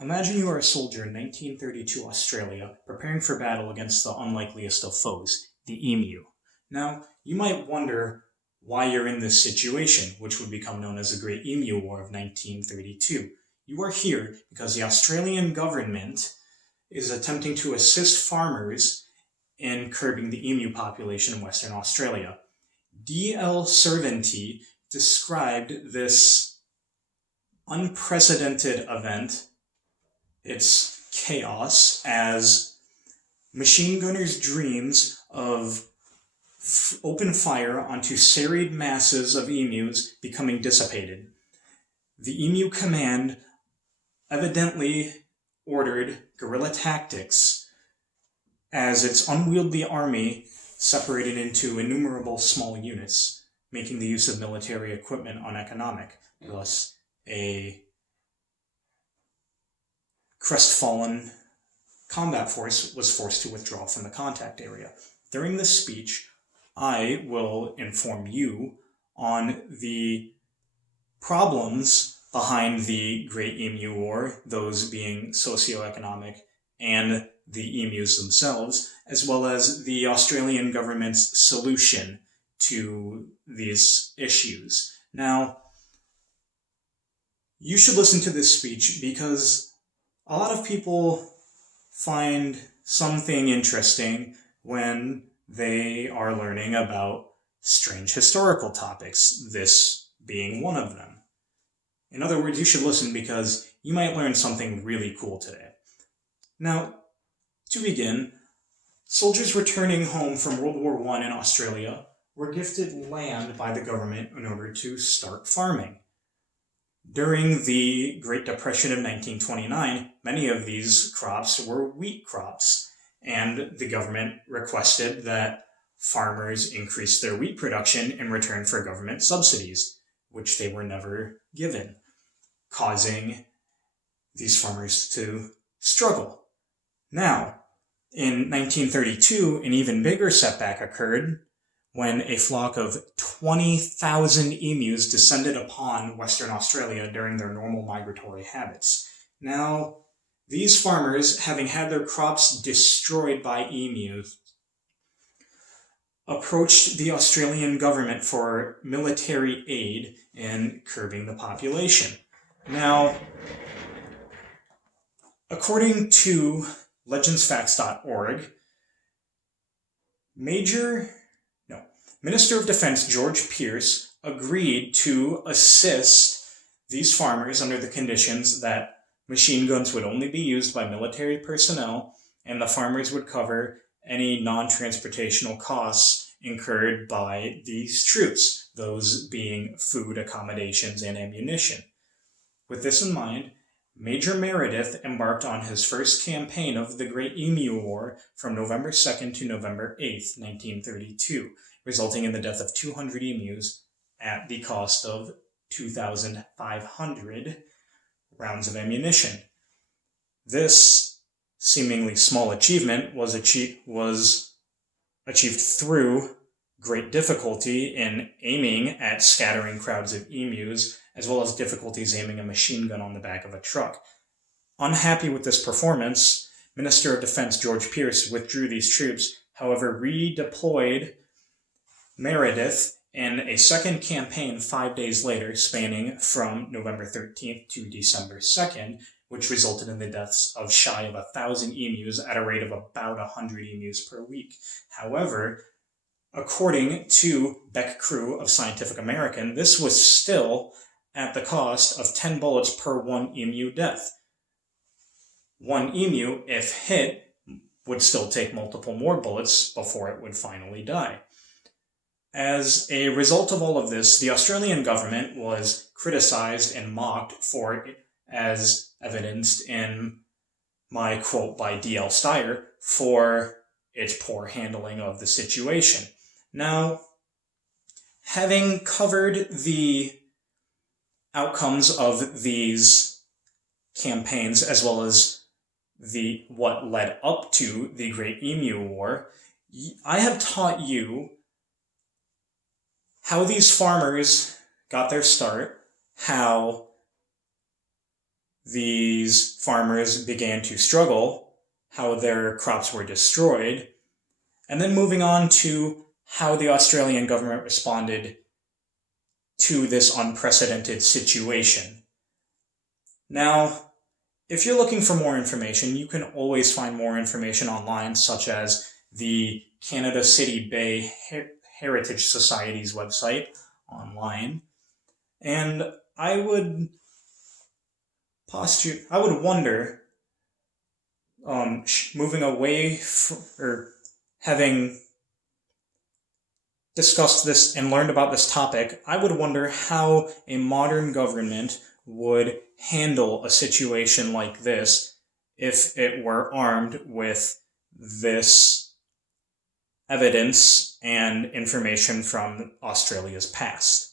Imagine you are a soldier in 1932 Australia, preparing for battle against the unlikeliest of foes, the emu. Now, you might wonder why you're in this situation, which would become known as the Great Emu War of 1932. You are here because the Australian government is attempting to assist farmers in curbing the emu population in Western Australia. D.L. Cervantes described this unprecedented event, its chaos, as machine gunners' dreams of open fire onto serried masses of emus becoming dissipated. The Emu Command evidently ordered guerrilla tactics as its unwieldy army separated into innumerable small units, making the use of military equipment uneconomic. Thus, a crestfallen combat force was forced to withdraw from the contact area. During this speech, I will inform you on the problems behind the Great Emu War, those being socioeconomic and the emus themselves, as well as the Australian government's solution to these issues. Now, you should listen to this speech because a lot of people find something interesting when they are learning about strange historical topics, this being one of them. In other words, you should listen because you might learn something really cool today. Now, to begin, soldiers returning home from World War I in Australia were gifted land by the government in order to start farming. During the Great Depression of 1929, many of these crops were wheat crops, and the government requested that farmers increase their wheat production in return for government subsidies, which they were never given, causing these farmers to struggle. Now, in 1932, an even bigger setback occurred when a flock of 20,000 emus descended upon Western Australia during their normal migratory habits. Now, these farmers, having had their crops destroyed by emus, approached the Australian government for military aid in curbing the population. Now, according to legendsfacts.org, Minister of Defense George Pearce agreed to assist these farmers under the conditions that machine guns would only be used by military personnel and the farmers would cover any non-transportational costs incurred by these troops, those being food, accommodations, and ammunition. With this in mind, Major Meredith embarked on his first campaign of the Great Emu War from November 2nd to November 8th, 1932, resulting in the death of 200 emus at the cost of 2,500 rounds of ammunition. This seemingly small achievement was achieved through great difficulty in aiming at scattering crowds of emus, as well as difficulties aiming a machine gun on the back of a truck. Unhappy with this performance, Minister of Defense George Pearce withdrew these troops, however redeployed Meredith in a second campaign 5 days later, spanning from November 13th to December 2nd, which resulted in the deaths of shy of 1,000 emus at a rate of about 100 emus per week. However, according to Beck Crew of Scientific American, this was still at the cost of 10 bullets per one emu death. One emu, if hit, would still take multiple more bullets before it would finally die. As a result of all of this, the Australian government was criticized and mocked for it, as evidenced in my quote by D.L. Steyer, for its poor handling of the situation. Now, having covered the outcomes of these campaigns, as well as what led up to the Great Emu War, I have taught you how these farmers got their start, how these farmers began to struggle, how their crops were destroyed, and then moving on to how the Australian government responded to this unprecedented situation. Now, if you're looking for more information, you can always find more information online, such as the Canada City Bay Heritage Society's website online. And I would wonder, moving away or having discussed this and learned about this topic, I would wonder how a modern government would handle a situation like this if it were armed with this evidence and information from Australia's past.